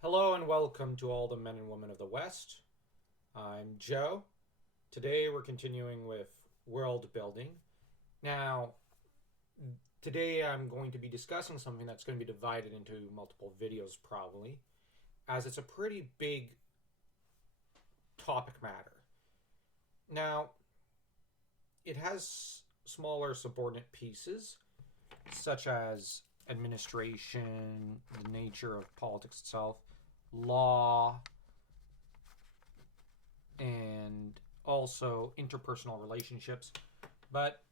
Hello and welcome to all the men and women of the West. I'm Joe. Today we're continuing with world building. Now, today I'm going to be discussing something that's going to be divided into multiple videos, probably, as it's a pretty big topic matter. Now, it has smaller subordinate pieces, such as administration, the nature of politics itself, law, and also interpersonal relationships. But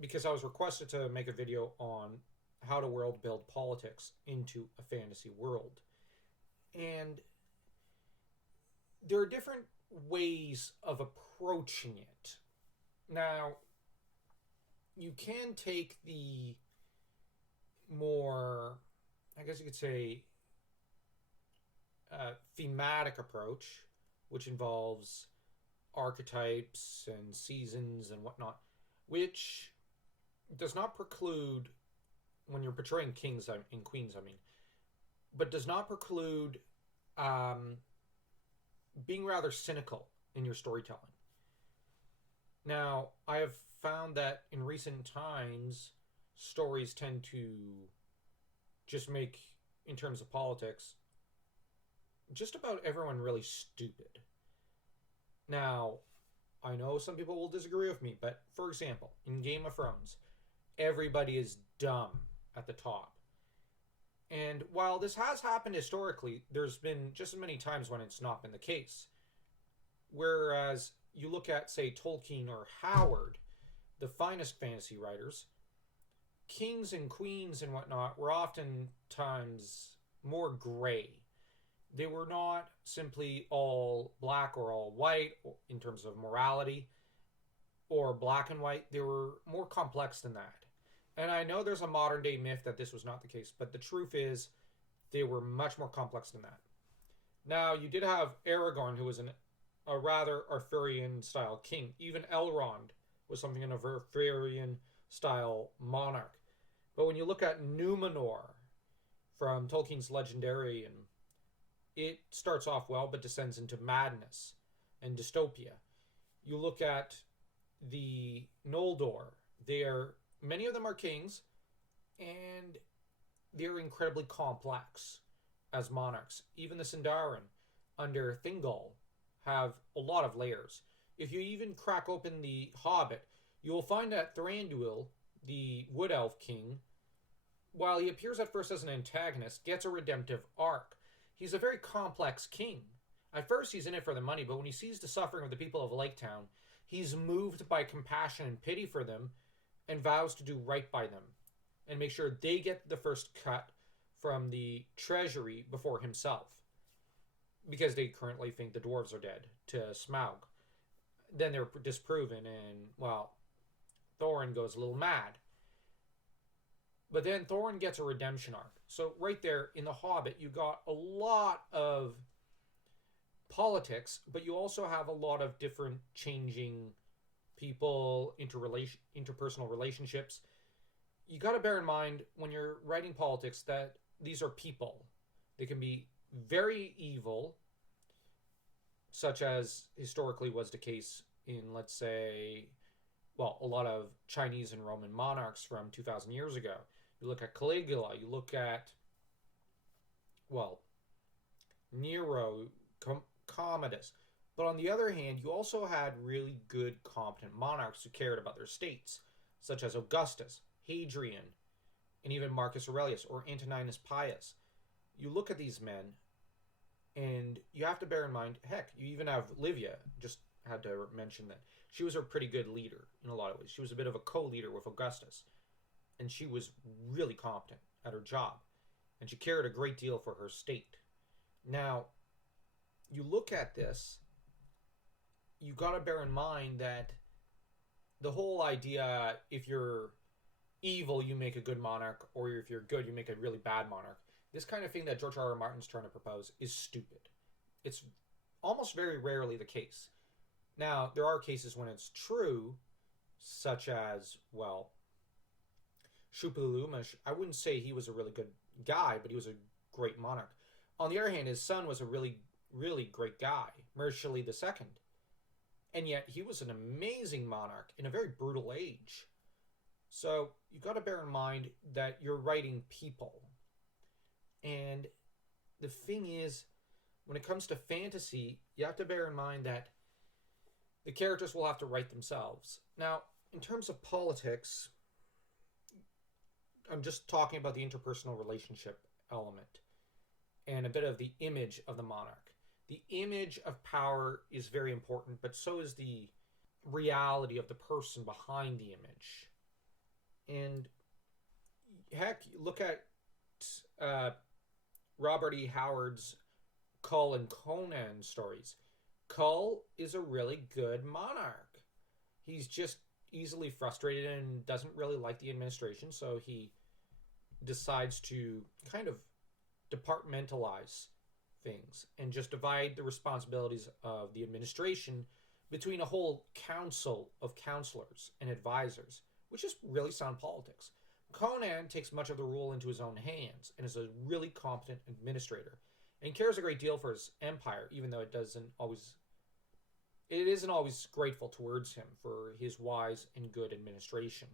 because I was requested to make a video on how to world build politics into a fantasy world, and there are different ways of approaching it. Now, you can take the more, I guess you could say, thematic approach, which involves archetypes and seasons and whatnot, which does not preclude, when you're portraying kings and queens, but does not preclude um, being rather cynical in your storytelling. Now, I have found that in recent times, stories tend to just make, in terms of politics, just about everyone really stupid. Now, I know some people will disagree with me, but for example, in Game of Thrones, everybody is dumb at the top. And while this has happened historically, there's been just as many times when it's not been the case. Whereas you look at, say, Tolkien or Howard, the finest fantasy writers, kings and queens and whatnot were oftentimes more gray. They were not simply all black or all white in terms of morality or black and white. They were more complex than that. And I know there's a modern day myth that this was not the case, but the truth is they were much more complex than that. Now, you did have Aragorn, who was a rather Arthurian style king. Even Elrond was something in a Arthurian style monarch. But when you look at Numenor from Tolkien's Legendarium, it starts off well but descends into madness and dystopia. You look at the Noldor, many of them are kings, and they're incredibly complex as monarchs. Even the Sindarin under Thingol have a lot of layers. If you even crack open the Hobbit, you will find that Thranduil, the Wood Elf King, while he appears at first as an antagonist, gets a redemptive arc. He's a very complex king. At first, he's in it for the money, but when he sees the suffering of the people of Lake Town, he's moved by compassion and pity for them and vows to do right by them and make sure they get the first cut from the treasury before himself, because they currently think the dwarves are dead to Smaug. Then they're disproven, and, well, Thorin goes a little mad. But then Thorin gets a redemption arc. So right there in The Hobbit, you got a lot of politics, but you also have a lot of different changing people, interpersonal relationships. You got to bear in mind when you're writing politics that these are people. They can be very evil, such as historically was the case in, let's say, well, a lot of Chinese and Roman monarchs from 2,000 years ago. You look at Caligula, you look at, well, Nero, Commodus. But on the other hand, you also had really good, competent monarchs who cared about their states, such as Augustus, Hadrian, and even Marcus Aurelius or Antoninus Pius. You look at these men, and you have to bear in mind, heck, you even have Livia, just had to mention that. She was a pretty good leader in a lot of ways. She was a bit of a co-leader with Augustus, and she was really competent at her job, and she cared a great deal for her state. Now, you look at this, you got to bear in mind that the whole idea, if you're evil, you make a good monarch, or if you're good, you make a really bad monarch. This kind of thing that George R. R. Martin's trying to propose is stupid. It's almost very rarely the case. Now, there are cases when it's true, such as, well, Shupalulumash. I wouldn't say he was a really good guy, but he was a great monarch. On the other hand, his son was a really, really great guy, Mershali II. And yet he was an amazing monarch in a very brutal age. So you've got to bear in mind that you're writing people. And the thing is, when it comes to fantasy, you have to bear in mind that the characters will have to write themselves. Now, in terms of politics, I'm just talking about the interpersonal relationship element and a bit of the image of the monarch. The image of power is very important, but so is the reality of the person behind the image. And heck, look at Robert E. Howard's Kull and Conan stories. Kull is a really good monarch. He's just easily frustrated and doesn't really like the administration, so he decides to kind of departmentalize things and just divide the responsibilities of the administration between a whole council of counselors and advisors, which is really sound politics. Conan takes much of the rule into his own hands and is a really competent administrator and cares a great deal for his empire, even though it isn't always grateful towards him for his wise and good administration.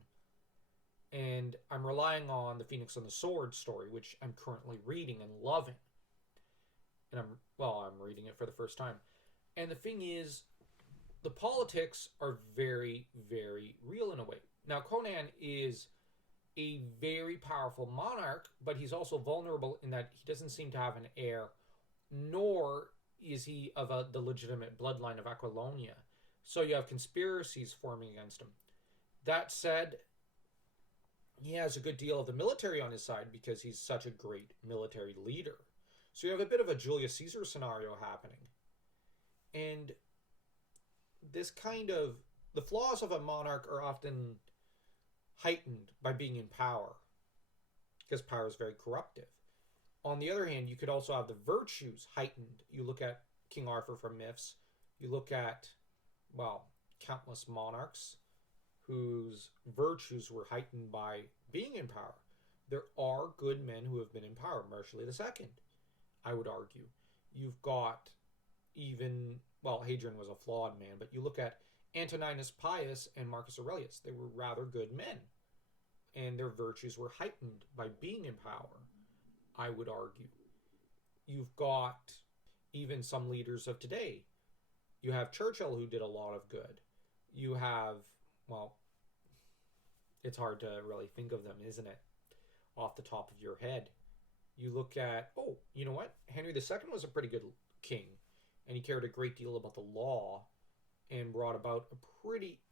And I'm relying on the Phoenix and the Sword story, which I'm currently reading and loving. And I'm reading it for the first time. And the thing is, the politics are very, very real in a way. Now, Conan is a very powerful monarch, but he's also vulnerable in that he doesn't seem to have an heir, nor is he of the legitimate bloodline of Aquilonia. So you have conspiracies forming against him. That said, he has a good deal of the military on his side because he's such a great military leader. So you have a bit of a Julius Caesar scenario happening. And the flaws of a monarch are often heightened by being in power, because power is very corruptive. On the other hand, you could also have the virtues heightened. You look at King Arthur from myths. You look at, countless monarchs whose virtues were heightened by being in power. There are good men who have been in power. Mershali II, I would argue. You've got Hadrian was a flawed man, but you look at Antoninus Pius and Marcus Aurelius. They were rather good men, and their virtues were heightened by being in power, I would argue. You've got even some leaders of today. You have Churchill, who did a lot of good. You have, it's hard to really think of them, isn't it? Off the top of your head. You look at, you know what? Henry II was a pretty good king, and he cared a great deal about the law and brought about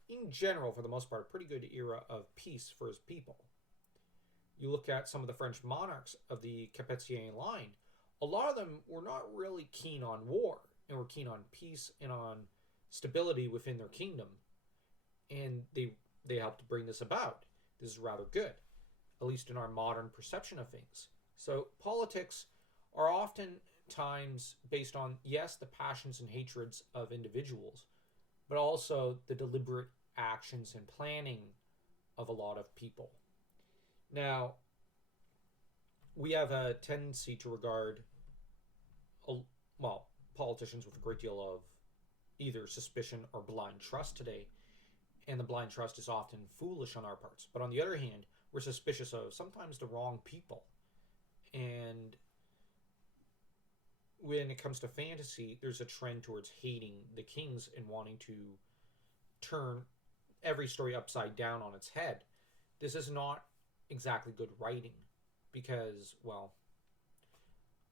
in general, for the most part, a pretty good era of peace for his people. You look at some of the French monarchs of the Capetian line, a lot of them were not really keen on war and were keen on peace and on stability within their kingdom. And they helped to bring this about. This is rather good, at least in our modern perception of things. So politics are oftentimes based on, yes, the passions and hatreds of individuals, but also the deliberate actions and planning of a lot of people. Now, we have a tendency to regard, politicians with a great deal of either suspicion or blind trust today, and the blind trust is often foolish on our parts. But on the other hand, we're suspicious of sometimes the wrong people. And when it comes to fantasy, there's a trend towards hating the kings and wanting to turn every story upside down on its head. This is not exactly good writing because,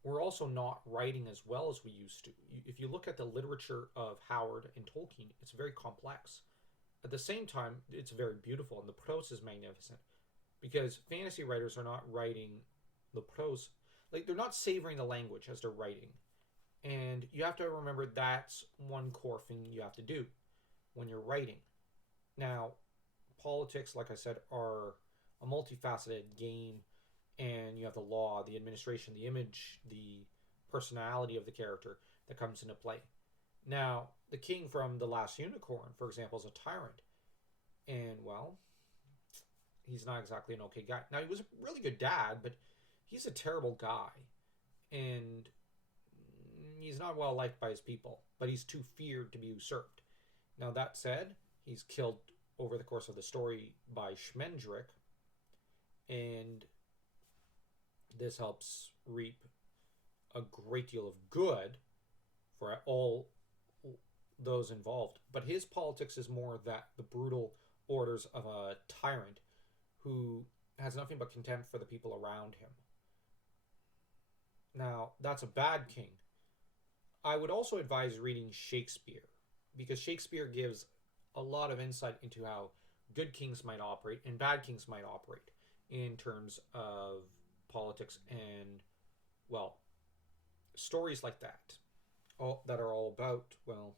we're also not writing as well as we used to. If you look at the literature of Howard and Tolkien, it's very complex. At the same time, it's very beautiful, and the prose is magnificent because fantasy writers are not writing the prose. They're not savoring the language as they're writing. And you have to remember that's one core thing you have to do when you're writing. Now, politics, like I said, are a multifaceted game, and you have the law, the administration, the image, the personality of the character that comes into play. Now, the king from The Last Unicorn, for example, is a tyrant. And, he's not exactly an okay guy. Now, he was a really good dad, but he's a terrible guy. And not well liked by his people, but he's too feared to be usurped. Now, that said, he's killed over the course of the story by Schmendrick, and this helps reap a great deal of good for all those involved. But his politics is more that the brutal orders of a tyrant who has nothing but contempt for the people around him. Now, that's a bad king. I would also advise reading Shakespeare, because Shakespeare gives a lot of insight into how good kings might operate and bad kings might operate in terms of politics and, well, stories like that. That are all about, well,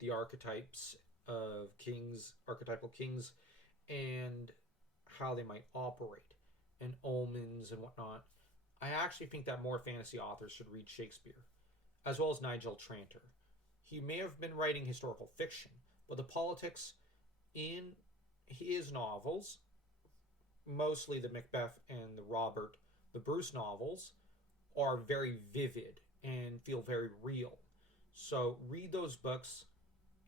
the archetypes of kings, archetypal kings, and how they might operate, and omens and whatnot. I actually think that more fantasy authors should read Shakespeare, as well as Nigel Tranter. He may have been writing historical fiction, but the politics in his novels, mostly the Macbeth and the Bruce novels, are very vivid and feel very real. So read those books,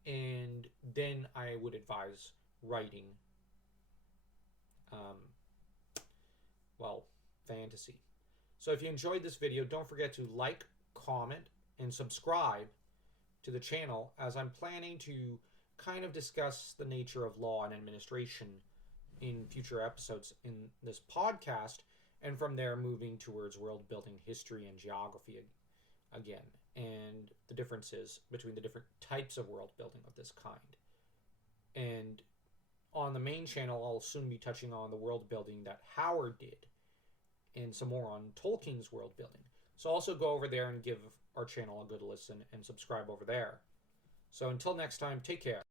and then I would advise writing, well, fantasy. So if you enjoyed this video, don't forget to like, comment, and subscribe to the channel, as I'm planning to kind of discuss the nature of law and administration in future episodes in this podcast, and from there moving towards world building, history, and geography again, and the differences between the different types of world building of this kind. And on the main channel, I'll soon be touching on the world building that Howard did, and some more on Tolkien's world building. So also go over there and give our channel a good listen and subscribe over there. So until next time, take care.